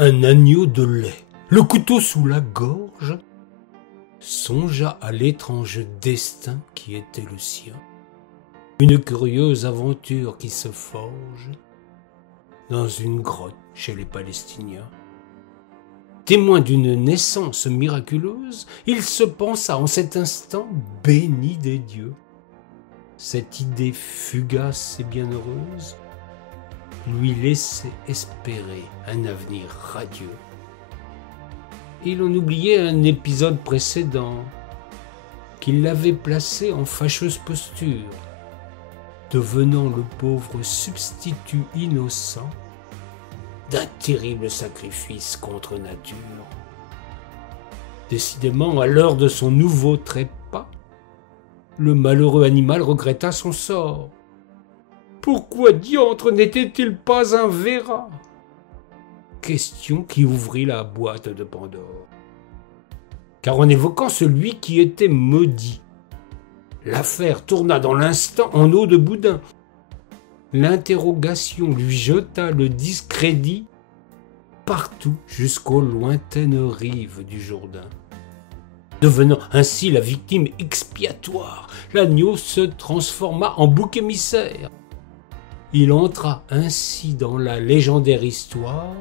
un agneau de lait, le couteau sous la gorge, songea à l'étrange destin qui était le sien. Une curieuse aventure qui se forge dans une grotte chez les Palestiniens. Témoin d'une naissance miraculeuse, il se pensa en cet instant béni des dieux. Cette idée fugace et bienheureuse lui laissait espérer un avenir radieux. Il en oubliait un épisode précédent qui l'avait placé en fâcheuse posture, devenant le pauvre substitut innocent d'un terrible sacrifice contre nature. Décidément, à l'heure de son nouveau trépas, le malheureux animal regretta son sort. Pourquoi diantre n'était-il pas un verrat ? Question qui ouvrit la boîte de Pandore. Car en évoquant celui qui était maudit, l'affaire tourna dans l'instant en eau de boudin. L'interrogation lui jeta le discrédit partout jusqu'aux lointaines rives du Jourdain. Devenant ainsi la victime expiatoire, l'agneau se transforma en bouc émissaire. Il entra ainsi dans la légendaire histoire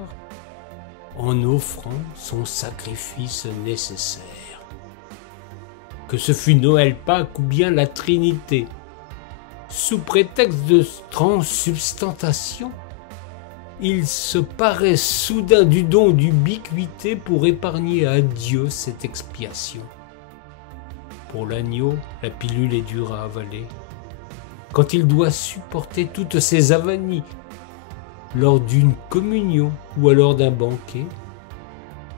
en offrant son sacrifice nécessaire. Que ce fût Noël, Pâques ou bien la Trinité, sous prétexte de transsubstantation, il se parait soudain du don d'ubiquité pour épargner à Dieu cette expiation. Pour l'agneau, la pilule est dure à avaler. Quand il doit supporter toutes ces avanies, lors d'une communion ou alors d'un banquet,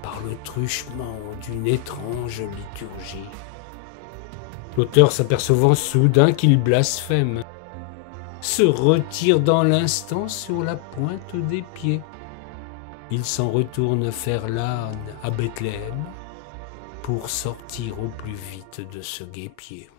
par le truchement d'une étrange liturgie. L'auteur, s'apercevant soudain qu'il blasphème, se retire dans l'instant sur la pointe des pieds. Il s'en retourne faire l'âne à Bethléem pour sortir au plus vite de ce guêpier.